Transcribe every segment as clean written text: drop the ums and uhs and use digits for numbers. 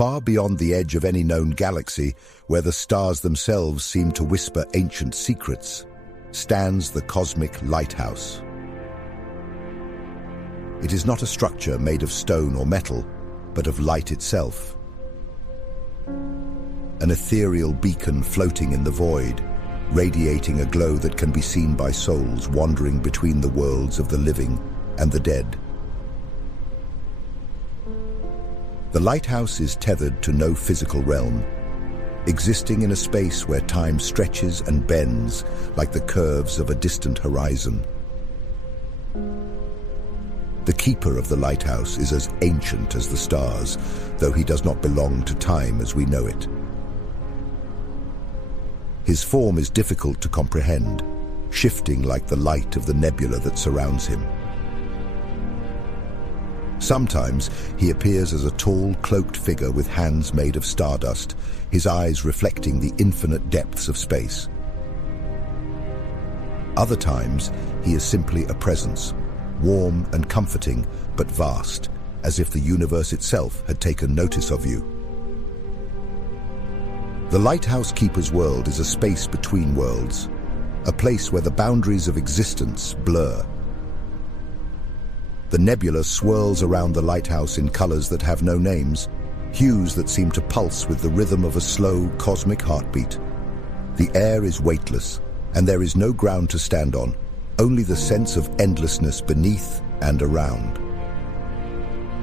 Far beyond the edge of any known galaxy, where the stars themselves seem to whisper ancient secrets, stands the cosmic lighthouse. It is not a structure made of stone or metal, but of light itself. An ethereal beacon floating in the void, radiating a glow that can be seen by souls wandering between the worlds of the living and the dead. The lighthouse is tethered to no physical realm, existing in a space where time stretches and bends like the curves of a distant horizon. The keeper of the lighthouse is as ancient as the stars, though he does not belong to time as we know it. His form is difficult to comprehend, shifting like the light of the nebula that surrounds him. Sometimes he appears as a tall, cloaked figure with hands made of stardust, his eyes reflecting the infinite depths of space. Other times, he is simply a presence, warm and comforting, but vast, as if the universe itself had taken notice of you. The lighthouse keeper's world is a space between worlds, a place where the boundaries of existence blur. The nebula swirls around the lighthouse in colors that have no names, hues that seem to pulse with the rhythm of a slow, cosmic heartbeat. The air is weightless, and there is no ground to stand on, only the sense of endlessness beneath and around.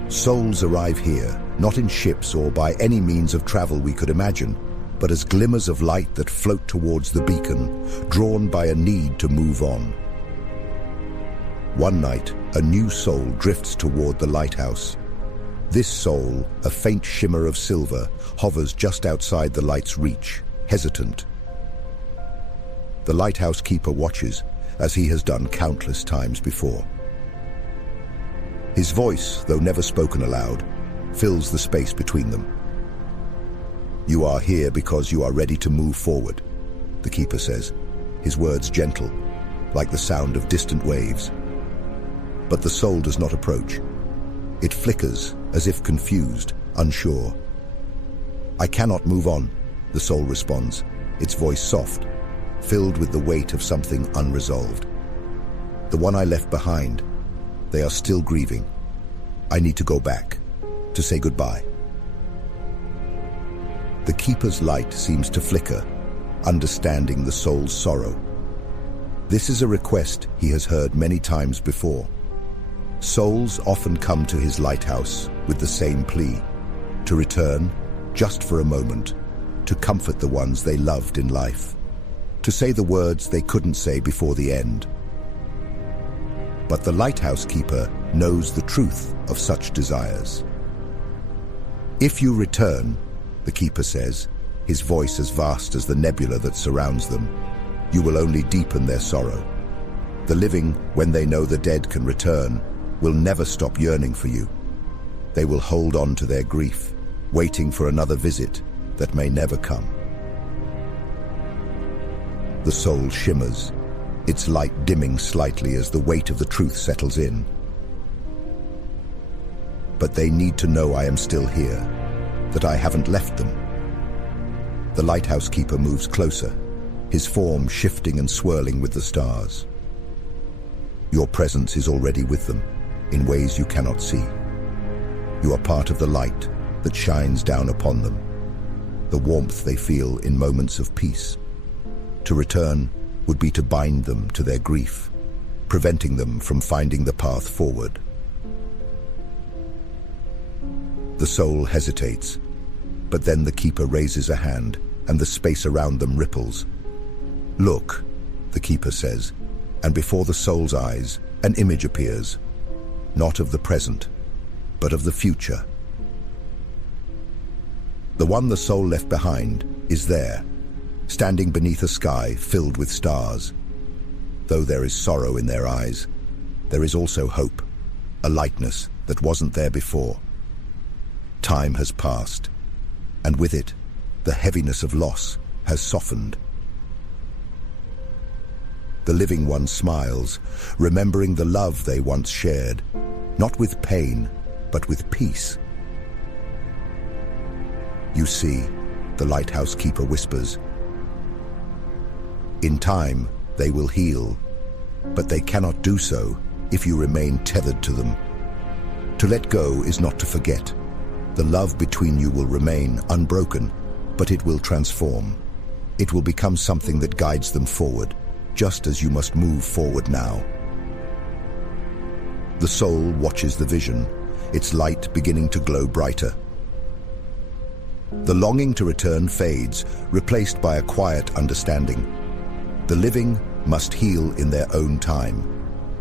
Souls arrive here, not in ships or by any means of travel we could imagine, but as glimmers of light that float towards the beacon, drawn by a need to move on. One night, a new soul drifts toward the lighthouse. This soul, a faint shimmer of silver, hovers just outside the light's reach, hesitant. The lighthouse keeper watches, as he has done countless times before. His voice, though never spoken aloud, fills the space between them. "You are here because you are ready to move forward," the keeper says, his words gentle, like the sound of distant waves. But the soul does not approach. It flickers, as if confused, unsure. "I cannot move on," the soul responds, its voice soft, filled with the weight of something unresolved. "The one I left behind, they are still grieving. I need to go back, to say goodbye." The keeper's light seems to flicker, understanding the soul's sorrow. This is a request he has heard many times before. Souls often come to his lighthouse with the same plea, to return, just for a moment, to comfort the ones they loved in life, to say the words they couldn't say before the end. But the lighthouse keeper knows the truth of such desires. "If you return," the keeper says, his voice as vast as the nebula that surrounds them, "you will only deepen their sorrow. The living, when they know the dead can return, will never stop yearning for you. They will hold on to their grief, waiting for another visit that may never come." The soul shimmers, its light dimming slightly as the weight of the truth settles in. "But they need to know I am still here, that I haven't left them." The lighthouse keeper moves closer, his form shifting and swirling with the stars. "Your presence is already with them, in ways you cannot see. You are part of the light that shines down upon them, the warmth they feel in moments of peace. To return would be to bind them to their grief, preventing them from finding the path forward." The soul hesitates, but then the keeper raises a hand and the space around them ripples. "Look," the keeper says, and before the soul's eyes, an image appears, not of the present, but of the future. The one the soul left behind is there, standing beneath a sky filled with stars. Though there is sorrow in their eyes, there is also hope, a lightness that wasn't there before. Time has passed, and with it, the heaviness of loss has softened. The living one smiles, remembering the love they once shared, not with pain, but with peace. You see, the lighthouse keeper whispers. In time, they will heal, but they cannot do so if you remain tethered to them. To let go is not to forget. The love between you will remain unbroken, but it will transform. It will become something that guides them forward, just as you must move forward now. The soul watches the vision, its light beginning to glow brighter. The longing to return fades, replaced by a quiet understanding. The living must heal in their own time,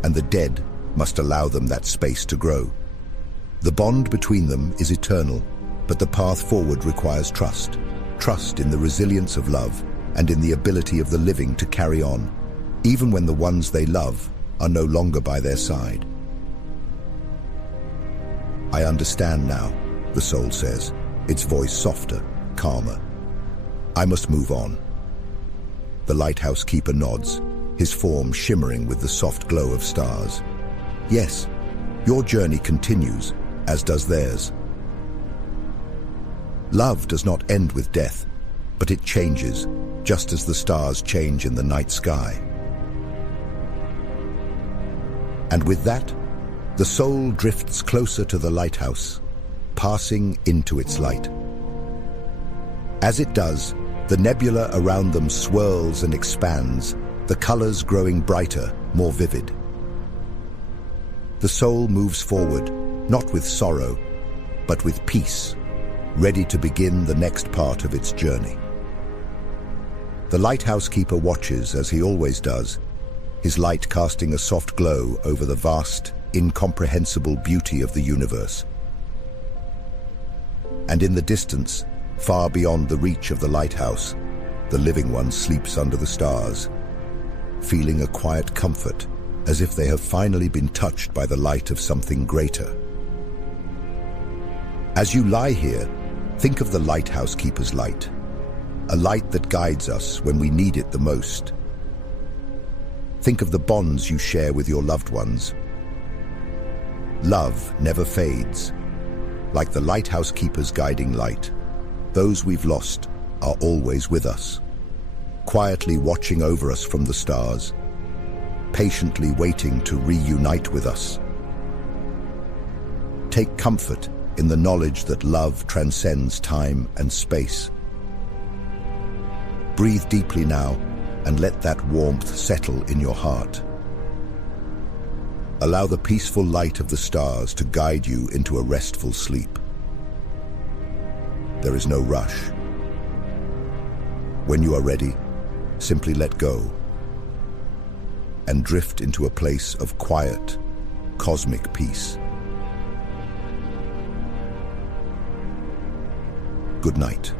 and the dead must allow them that space to grow. The bond between them is eternal, but the path forward requires trust. Trust in the resilience of love and in the ability of the living to carry on, even when the ones they love are no longer by their side. I understand now, the soul says, its voice softer, calmer. I must move on. The lighthouse keeper nods, his form shimmering with the soft glow of stars. Yes, your journey continues, as does theirs. Love does not end with death, but it changes, just as the stars change in the night sky. And with that, the soul drifts closer to the lighthouse, passing into its light. As it does, the nebula around them swirls and expands, the colors growing brighter, more vivid. The soul moves forward, not with sorrow, but with peace, ready to begin the next part of its journey. The lighthouse keeper watches as he always does, his light casting a soft glow over the vast, incomprehensible beauty of the universe. And in the distance, far beyond the reach of the lighthouse, the living one sleeps under the stars, feeling a quiet comfort, as if they have finally been touched by the light of something greater. As you lie here, think of the lighthouse keeper's light, a light that guides us when we need it the most. Think of the bonds you share with your loved ones. Love never fades. Like the lighthouse keeper's guiding light, those we've lost are always with us, quietly watching over us from the stars, patiently waiting to reunite with us. Take comfort in the knowledge that love transcends time and space. Breathe deeply now and let that warmth settle in your heart. Allow the peaceful light of the stars to guide you into a restful sleep. There is no rush. When you are ready, simply let go and drift into a place of quiet, cosmic peace. Good night.